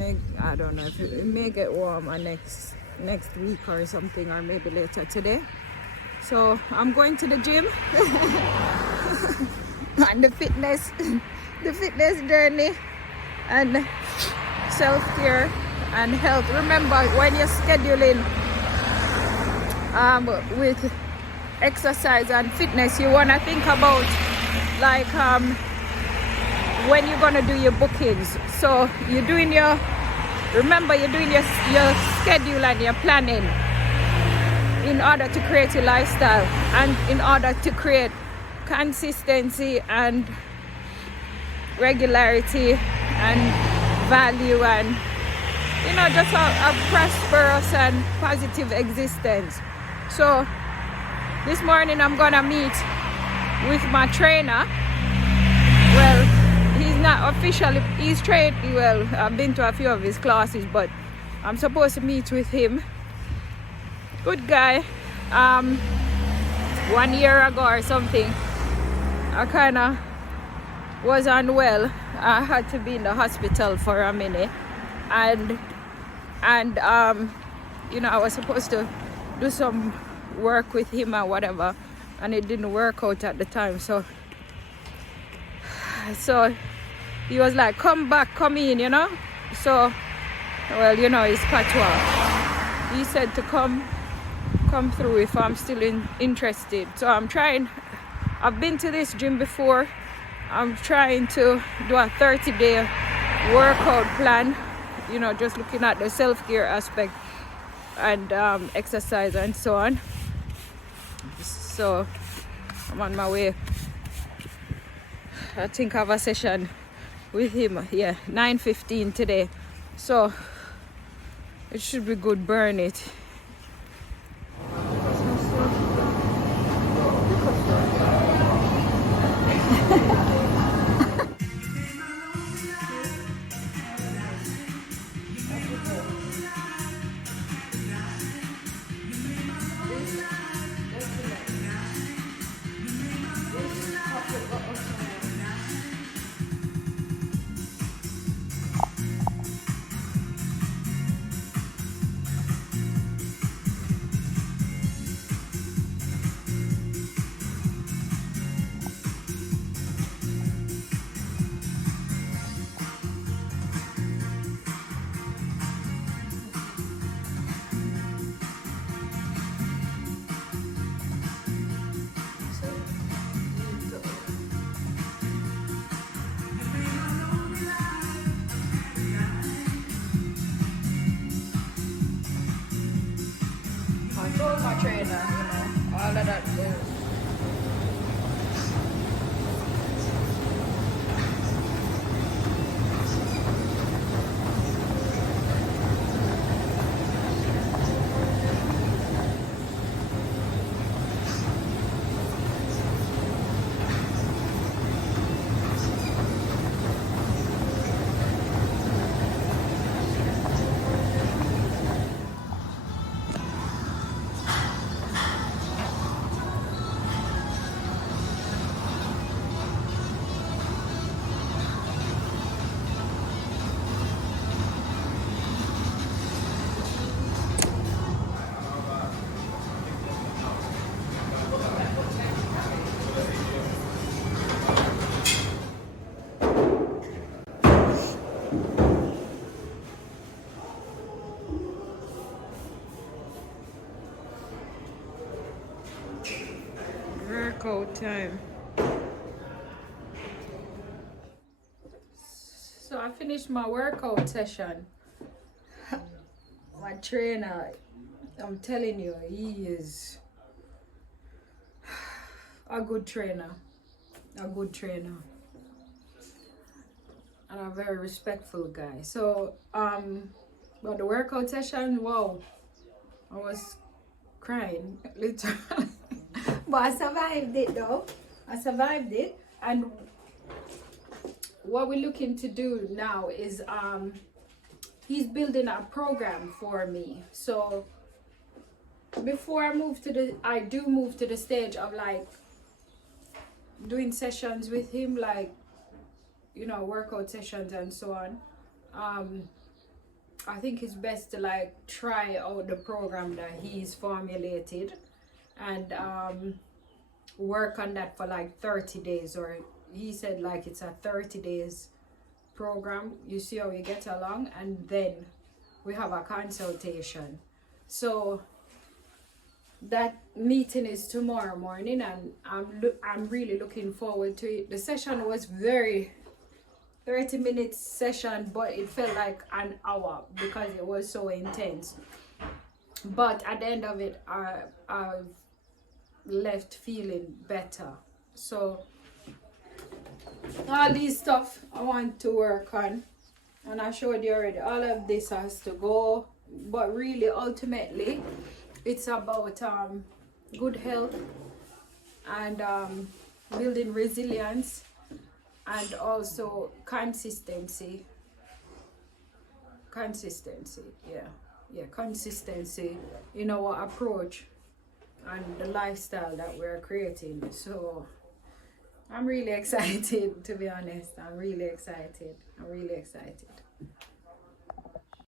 I don't know if it may get warmer next week or something, or maybe later today. So I'm going to the gym and the fitness journey and self-care and health. Remember, when you're scheduling with exercise and fitness, you want to think about like when you're gonna do your bookings. So you're doing your schedule and your planning in order to create a lifestyle and in order to create consistency and regularity and value and just a prosperous and positive existence. So this morning I'm gonna meet with my trainer. Well, he's not officially, he's trained, well, I've been to a few of his classes, but I'm supposed to meet with him. Good guy. 1 year ago or something, I kind of was unwell. I had to be in the hospital for a minute, and I was supposed to do some work with him or whatever, and it didn't work out at the time. So he was like, come back, come in, So, well, his patois. He said to come through if I'm still interested. So I'm trying. I've been to this gym before. I'm trying to do a 30-day workout plan, just looking at the self-care aspect and exercise and so on. So I'm on my way. I think I have a session with him, 9:15 today. So it should be good, burn it. I told my trainer, all of that goes. Workout time. So I finished my workout session. My trainer, I'm telling you, he is a good trainer. And a very respectful guy. So but the workout session, wow, I was crying literally. But I survived it though. And what we're looking to do now is he's building a program for me. So before I move to the stage of like doing sessions with him, like workout sessions and so on. I think it's best to like try out the program that he's formulated and work on that for like 30 days, or he said like it's a 30 days program. You see how you get along, and then we have a consultation. So that meeting is tomorrow morning, and I'm really looking forward to it. The session was very 30-minute session, but it felt like an hour because it was so intense. But at the end of it, I've left feeling better. So all these stuff I want to work on, and I showed you already, all of this has to go, but really ultimately it's about good health and building resilience, and also consistency, consistency in our approach and the lifestyle that we're creating. So I'm really excited, to be honest. I'm really excited.